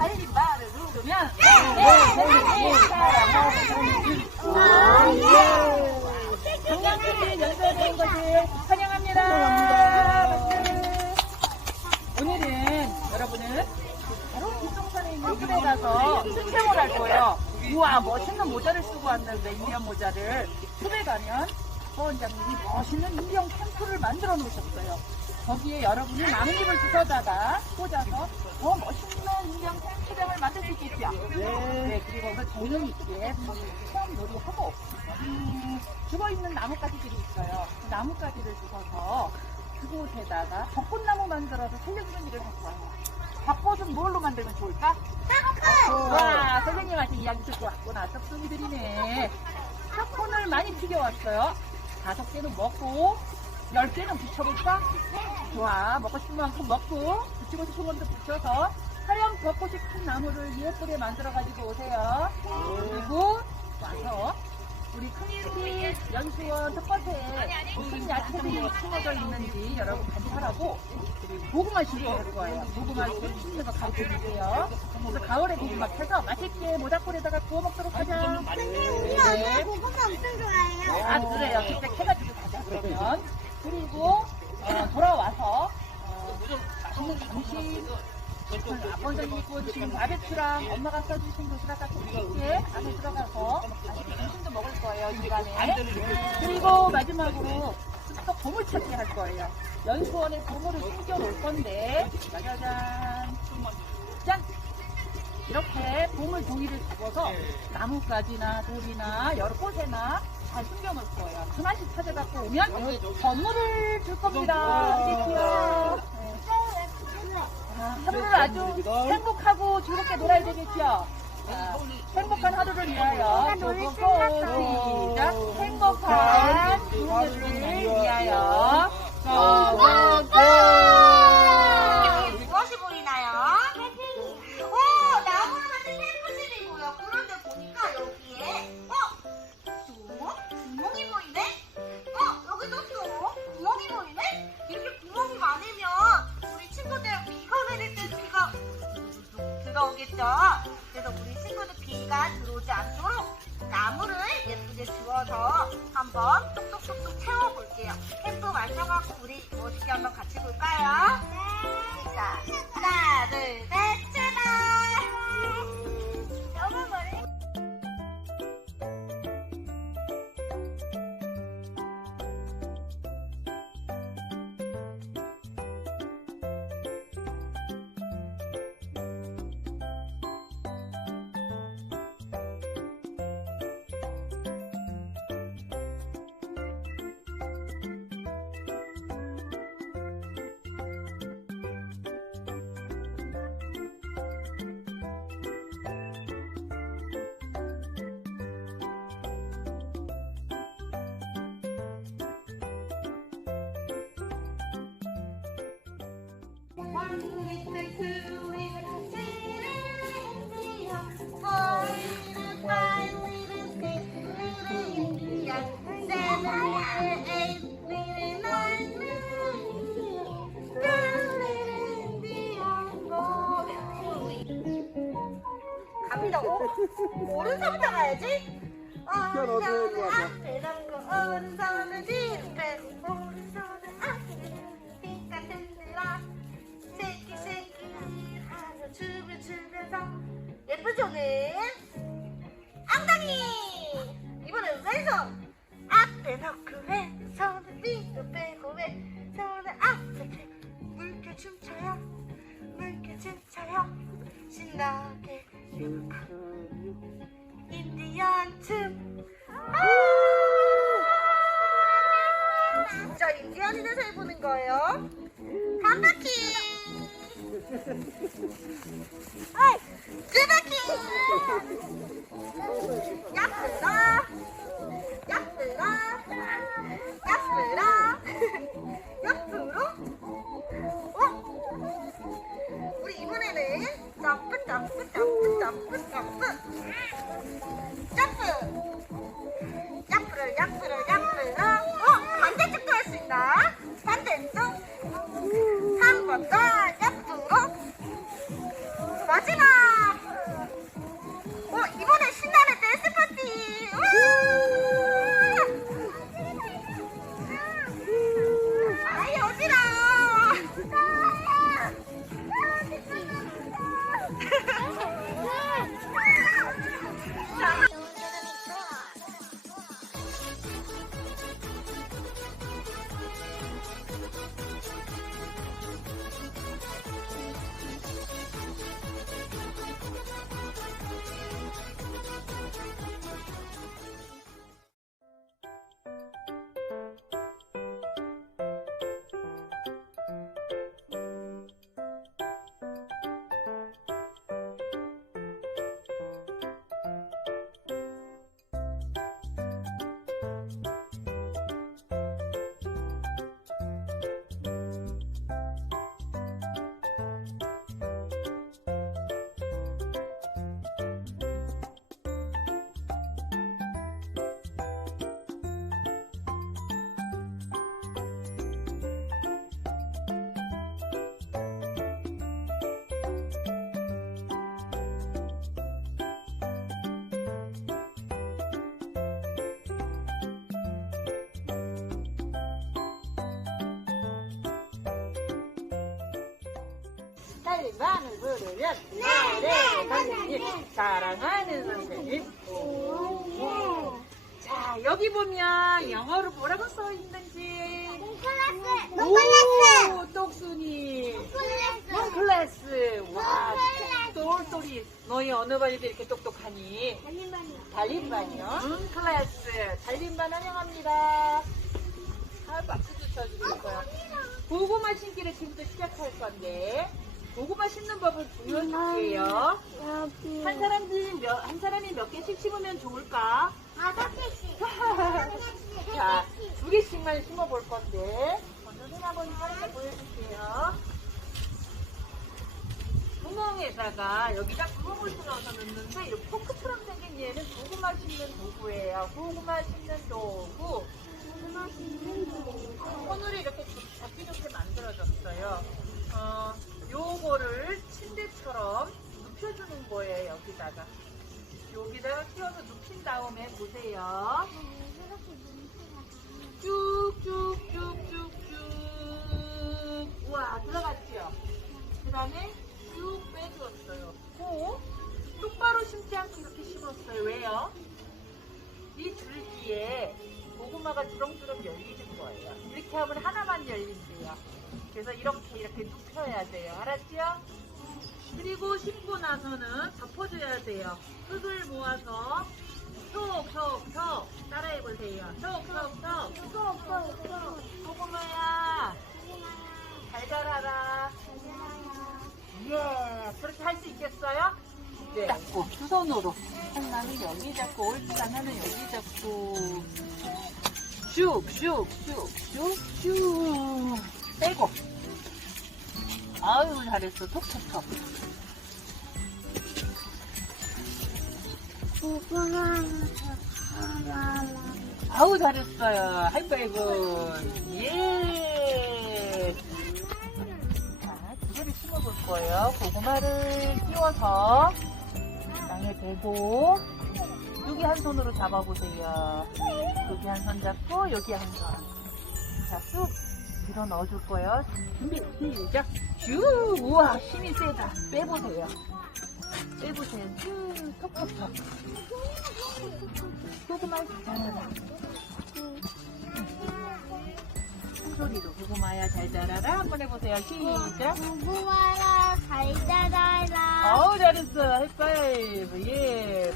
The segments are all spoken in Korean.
살림바를 누르면 건강하게 연주된 것을 환영합니다. 오늘은 여러분은 바로 뒷동산에 있는 숲에 가서 수영을 할 거예요. 우와, 멋있는 모자를 쓰고 왔는데, 인형 모자를. 숲에 가면 서원장님이 멋있는 인형 캠프를 만들어 놓으셨어요. 거기에 여러분이 나뭇잎을 주워다가 꽂아서 더 멋있는 인형 캠프장을 만들 수 있겠죠. 네, 그리고 오늘 재능 있게 체험 놀이하고 죽어있는 나뭇가지들이 있어요. 그 나뭇가지를 주워서 그곳에다가 벚꽃나무 만들어서 살려주는 일을 할 거예요. 벚꽃은 뭘로 만들면 좋을까? 와, 선생님한테 이야기 듣고 왔구나. 떡순이들이네. 팝콘을 많이 튀겨왔어요. 5개는 먹고 10개는 붙여볼까? 좋아, 먹고 싶은 만큼 먹고 붙이고 싶은 것도 붙여서 하얀 벚꽃이 큰 나무를 예쁘게 만들어가지고 오세요. 그리고 와서 우리 커뮤니티 연수원 첫 번째에 무슨 야채들이 숨어져 있는지 여러분 관찰하고, 그리고 고구마 시켜줄 거예요. 고구마 시켜서 가르쳐주세요. 그래서 가을에 고구마 캐서 맛있게 모닥불에다가 구워 먹도록 하자. 선생님, 우리 엄마 고구마 엄청 좋아해요. 아, 그래요. 그때 캐가지고 가자, 그러면. 그리고 돌아와서 잠시 아버지 있고 지금 바베큐랑 엄마가 써주신 도시락 같은 게 안에 들어가서 맛있게 점심도 먹을 거예요, 중간에. 그리고 마지막으로 또 보물찾기 할 거예요. 연수원에 보물을 숨겨놓을 건데, 짜자잔. 짠! 이렇게 보물 종이를 접어서 나뭇가지나 돌이나 여러 곳에나 잘 숨겨놓을 거예요. 하나씩 찾아갖고 오면 선물을 줄 겁니다. 아시겠지요? 하루를 아주 행복하고 즐겁게 놀아야 되겠죠? 행복한 하루를 위하여. 시작. 행복한 하루를 위하여. 무엇이 보이나요? 오, 나무로 만든 캠프집이고요. 그런데 보니까 여기에 구멍이 보이네? 여기도 또 구멍이 보이네? 이렇게 구멍이 많으면 우리 친구들 비가 내릴 때 비가 들어오겠죠? 그래서 우리 친구들 비가 들어오지 않도록 나무를 예쁘게 주워서 한번 똑똑똑똑 채워볼게요. 캠프 완성하고 우리 멋있게 한번 같이 볼까요? 네. 자, 하나, 둘, 셋, 출발! 너무 머리. 갑니다. 오른손부터 가야지. 오른손은 앞에 담고 오른손은 뒤에 오른손은 앞에 빛깔 흔들어 새끼 하며 춤을 추면서 예쁘죠? 오늘 엉덩이. 이번엔 왼손 앞에 놓고 왼손은 뒤로 빼고 왼손은 앞에 펴고 물결 춤춰요. 물결 춤춰요. 신나게 인디언 춤. 진짜 인디언이라서 해보는 거예요. 한 바퀴, 두 바퀴. 옆으로, 옆으로, 옆으로, 옆으로. 우리 이번에는 점프 점프 점프 점프 점프 점프. 옆으로 옆으로 옆으로. 반대쪽도 할 수 있다. 반대쪽 한 번 더 옆으로. 마지막 살림반을 부르면 네 선생님 사랑하는 선생님. 자 여기 보면 영어로 뭐라고 써 있는지. 오 똑순이 클래스. 와 똘똘이 너희 어느 반인데 이렇게 똑똑하니? 달림반이요? 클래스 달림반 환영합니다. 박수도 쳐주고 있어요. 고구마 심기를 지금부터 시작할 건데 고구마 심는 법을 보여줄게요. 한 사람이 몇 개씩 심으면 좋을까? 5개씩. 자, 2개씩만 심어볼 건데 먼저 눈 한번 살짝 보여줄게요. 구멍에다가 여기다 구멍을 뚫어서 넣는데 이 포크처럼 생긴 얘는 고구마 심는 도구예요. 고구마 심는 도구. 손으로 이렇게 잡기 좋게 만들어졌어요. 요거를 침대처럼 눕혀주는 거예요. 여기다가 끼워서 눕힌 다음에 보세요. 쭉쭉쭉쭉쭉. 우와 들어갔죠? 그 다음에 쭉 빼주었어요. 똑바로 심지 않고 이렇게 심었어요. 왜요? 이 줄기에 고구마가 주렁주렁 열리는 거예요. 이렇게 하면 하나만 열린대요. 그래서 이렇게 눕혀야 돼요. 알았죠? 그리고 심고 나서는 덮어줘야 돼요. 흙을 모아서 톡톡톡 따라해보세요. 톡톡톡 고구마야 잘 자라라. 예, 그렇게 할 수 있겠어요? 네. 잡고 두 손으로 하나는 여기 잡고 옳지 않으면 여기 잡고 슉슉슉슉슉 빼고. 아유 잘했어. 톡톡톡. 아우 잘했어요. 하이파이브. 예. 자, 두 개를 심어볼 거예요. 고구마를 끼워서 땅에 대고 여기 한 손으로 잡아보세요. 여기 한 손 잡고 여기 한 손. 자, 쑥 밀어 넣어줄 거예요. 준비 시작. 슈. 우와 힘이 세다. 빼보세요. 슈. 톡톡톡. 고구마 잘하라. 큰 소리로 고구마야 잘 자라라 한번 해보세요. 시작. 고구마야 잘 자라라. 어우 잘했어. 하이파이브. 예.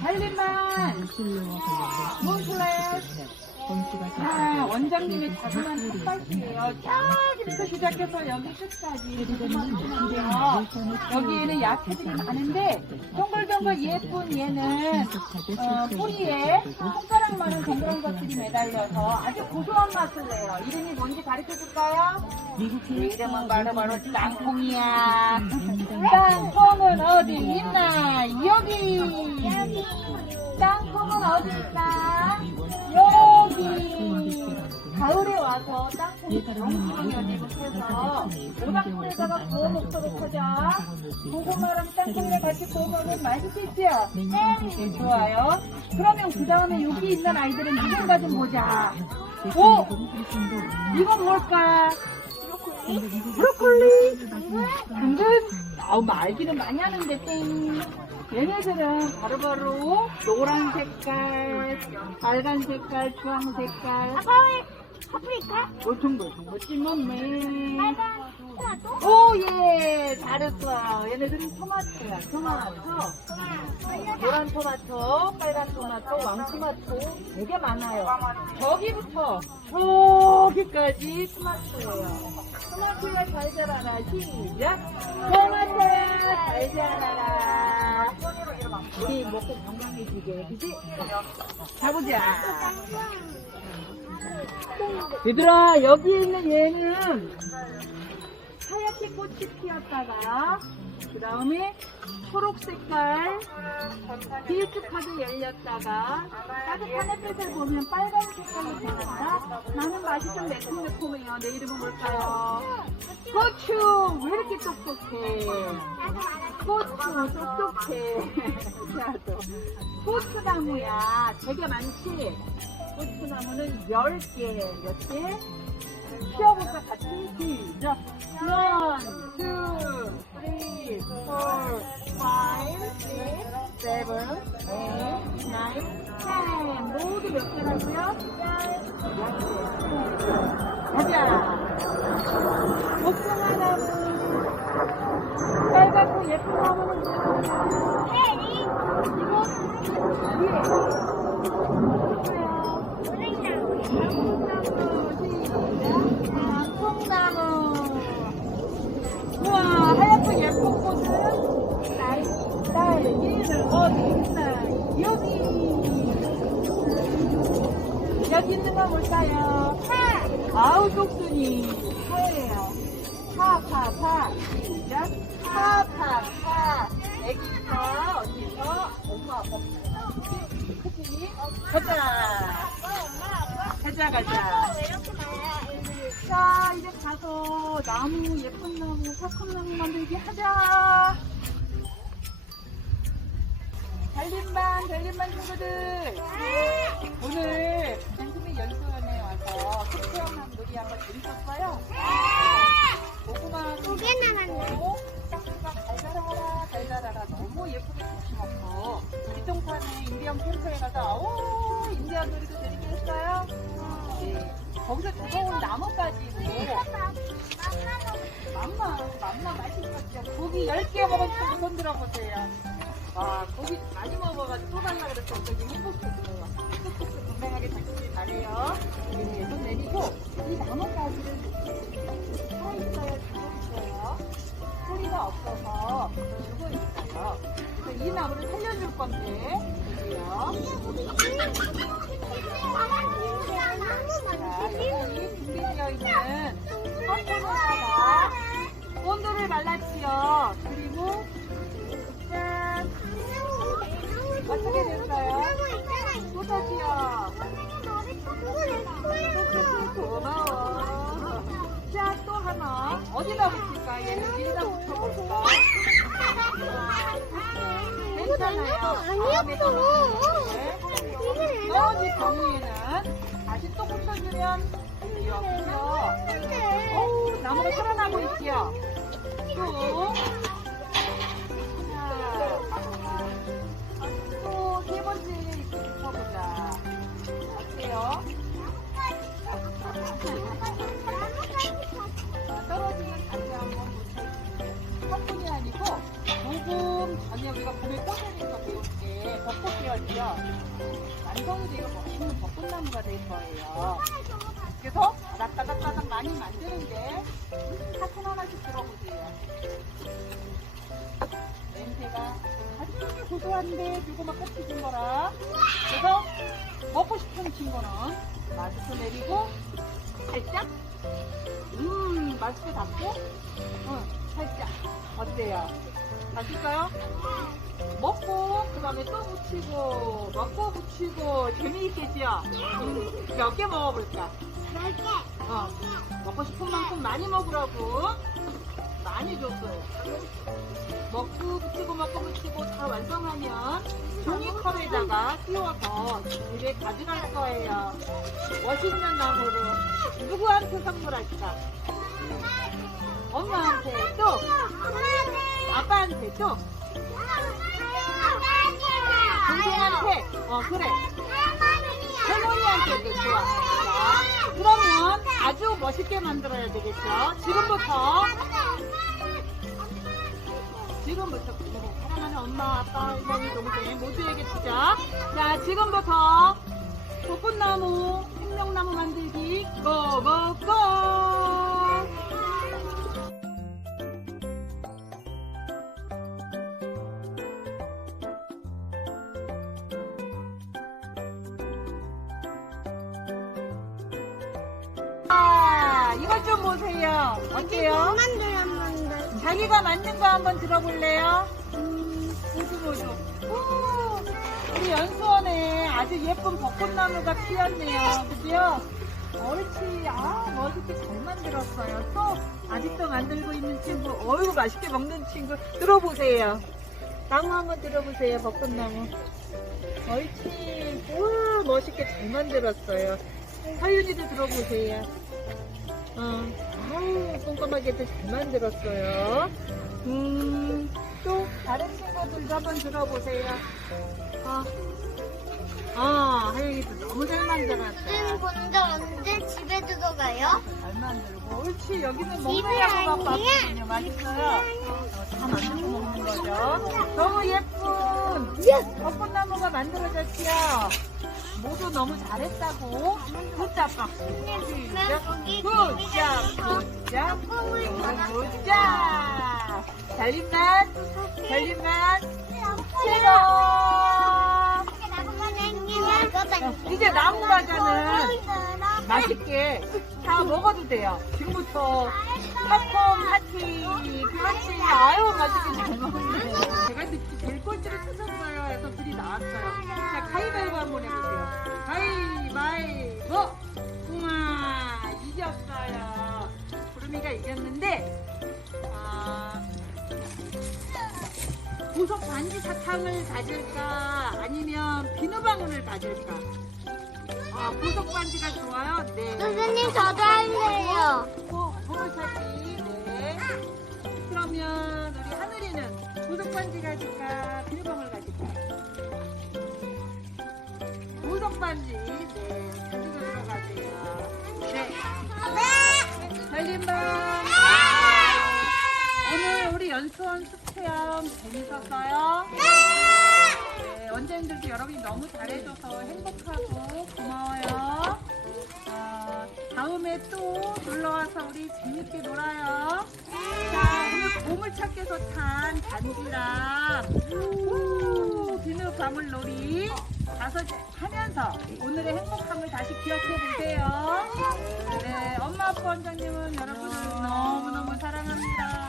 달림반 몬클래스. 자, 원장님의 자그마한 텃밭이에요. 저기부터 시작해서 여기 끝까지 고구마인데요. 여기에는 야채들이 많은데 동글동글 예쁜 얘는 뿌리에 손가락만한 동그란 것들이 매달려서 아주 고소한 맛을 내요. 이름이 뭔지 가르쳐줄까요? 이름은 바로 땅콩이야. 땅콩은 어디 있나? 여기. 땅콩은 어디 있나? 여기. 가을에 와서 땅콩이 정수렁이 열리고 해서 모닥불에다가 구워 먹도록 하자. 고구마랑 땅콩이랑 같이 구워 먹으면 맛있겠죠? 네. 좋아요. 그러면 그 다음에 여기 있는 아이들은 이름가 좀 보자. 오! 이건 뭘까? 브로콜리. 당근. 아우 말기는 많이 하는데 땡. 얘네들은 바로바로 노란 색깔, 빨간 색깔, 주황 색깔. 파프리카? 멀퉁멀퉁 찜었네. 빨간 토마토? 오, 예, 잘했어. 얘네들은 토마토야, 토마토. 노란 토마토, 빨간 토마토, 왕토마토 되게 많아요. 저기부터 저기까지 토마토예요. 토마토야 잘 자라라. 시작. 토마토야 잘 자라라. 우리 먹고 건강해지게. 그치? 가보자. 얘들아, 여기 있는 얘는 하얗게 꽃이 피었다가 그 다음에 초록 색깔 길쭉하게 열렸다가 따뜻한 햇빛을 보면 빨간 색깔로 변한다. 나는 맛이 좀 매콤매콤해요. 내 이름은 뭘까요? 고추! 왜 이렇게 똑똑해? 고추 똑똑해. 고추나무야. 되게 많지? 고추나무는 10개. 몇 개? 피워볼까 같이? 시작! 1, 2, 3, 4, 5, 6, 7, 8, 9, 10. 모두 몇 개라고요? 10개. 가자! 복숭아나무. 빨갛고 예쁜 나무는 무엇일까요? 이거? 나무. 우와, 하얗고 예쁜 꽃은 딸기는 어디 있나요? 여기 있는 건 뭘까요? 파. 아우 똑순이 파예요. 파. 시작. 파. 애기파 어디서? 엄마 아빠. 크지? 가자. 가자. 자, 이제 가서 나무, 예쁜 나무, 사큼나무 만들기 하자. 달림반 친구들. 오늘 장수미 연수원에 와서 특수한 놀이 한번 재밌었어요? 고구마 두 개 남았네. 잘 자라라. 너무 예쁘게 붙여놓고 기통판에 인디언 캠프에 가서 인디언 놀이도 재밌게 했어요? 네. 거기서 뜨거운 나뭇가지 있고 맘마 맛있었죠. 고기 10개 먹은 친구 손 들어보세요. 와, 고기 많이 먹어가지고 또 달라고 그랬더니 되게 행복했어요. 건강하게 잡수길 바래요. 네, 손 내리고 이 나뭇가지를 살아있어요, 죽어있어요? 소리가 없어서 죽어있어요. 그래서 이 나무를 살려줄 건데 여기요. 자, 여기 준비되어 있는 컵에다가 온도를 말랐지요. 그리고 짠! 어떻게 됐어요? 쏟아지요. 고마워. 자, 또 하나. 어디다 붙일까? 얘는 위에다 붙여볼까? 괜찮아요. 여기 경우에는 다시 또 붙여주면 이렇게요. 어우, 나무가 살아나고 있지요. 또 세 번째 이렇게 붙여보자. 어때요? 떨어지면 다시 한번 붙여주세요. 컵뿐이 아니고 조금 전에 우리가 봄에 꽂아내서 배운 게 벚꽃이었죠. 완성이 되고 멋있는 벚꽃나무가 될 거예요. 그래서 따닥따닥 많이 만드는데 사진 하나씩 들어보세요. 냄새가 아주 고소한데 조그맣게 튀긴 거라. 그래서 먹고 싶은 친구는 마스크 내리고 살짝 마스크 닫고 살짝 어때요? 맛있어요? 먹고 그 다음에 또 붙이고 먹고 붙이고 재미있겠지요? 몇 개 먹어볼까? 10개. 먹고 싶은 만큼 많이 먹으라고 많이 줬어요. 먹고 붙이고 다 완성하면 종이컵에다가 띄워서 집에 가져갈 거예요. 멋있는 나무로 누구한테 선물할까? 엄마한테 또 아빠한테 또 동생한테 그래 할머니한테 좋아. 자, 그러면 아주 멋있게 만들어야 되겠죠. 지금부터 사랑하는 엄마, 아빠, 할머니, 동생 모두에게 주자. 자, 지금부터 벚꽃나무, 생명나무 만들기 고고고! 어때요? 만들었는데. 자기가 만든 거 한번 들어볼래요? 모두. 오, 우리 연수원에 아주 예쁜 벚꽃나무가 피었네요. 그죠? 옳지. 아, 멋있게 잘 만들었어요. 또 아직도 만들고 있는 친구, 어유 맛있게 먹는 친구 들어보세요. 나무 한번 들어보세요. 벚꽃나무. 옳지. 우와, 멋있게 잘 만들었어요. 서윤이도 들어보세요. 아우, 꼼꼼하게도 잘 만들었어요. 또 다른 친구들도 한번 들어보세요. 하영이도 너무 잘 만들었다. 근데 언제 집에 들어가요? 잘 만들고. 옳지. 여기는 먹는 집에 야구가 아니야. 맛있거든요. 맛있어요. 다 만들고 먹는 거죠. 너무 예쁜 벚꽃나무가 만들어졌지요. 모두 너무 잘했다고. 굿잡 박수. 굿잡. 달림만 최고. 이제 나무 과자는 맛있게 다 먹어도 돼요. 지금부터 팝콘 파티. 그렇지. 아유, 맛있게 잘 먹네. 제가 제일 꼴찌를 찾았어요. 해서 둘이 나왔어요. 자, 가위바위보 한번 해보세요. 가위바위보. 우와, 이겼어요. 구름이가 이겼는데, 보석 반지 사탕을 가질까? 아니면 비누방울을 가질까? 보석 반지가 좋아요? 네. 선생님, 저도 할래요. 보석 찾기. 네. 그러면 우리 하늘이는 보석 반지 가질까? 비누방울 가질까? 보석 반지. 네. 가지고 들어가세요. 네. 달림방. 오늘 우리 연수원 숲체험 재밌었어요? 네, 언제 힘들도 여러분이 너무 잘해줘서 행복하고 고마워요. 다음에 또 놀러와서 우리 재밌게 놀아요. 자, 오늘 보물찾기에서 탄 반지랑 비누 방울놀이 가서 하면서 오늘의 행복함을 다시 기억해 보세요. 네, 엄마 아빠 원장님은 여러분을 너무너무 사랑합니다.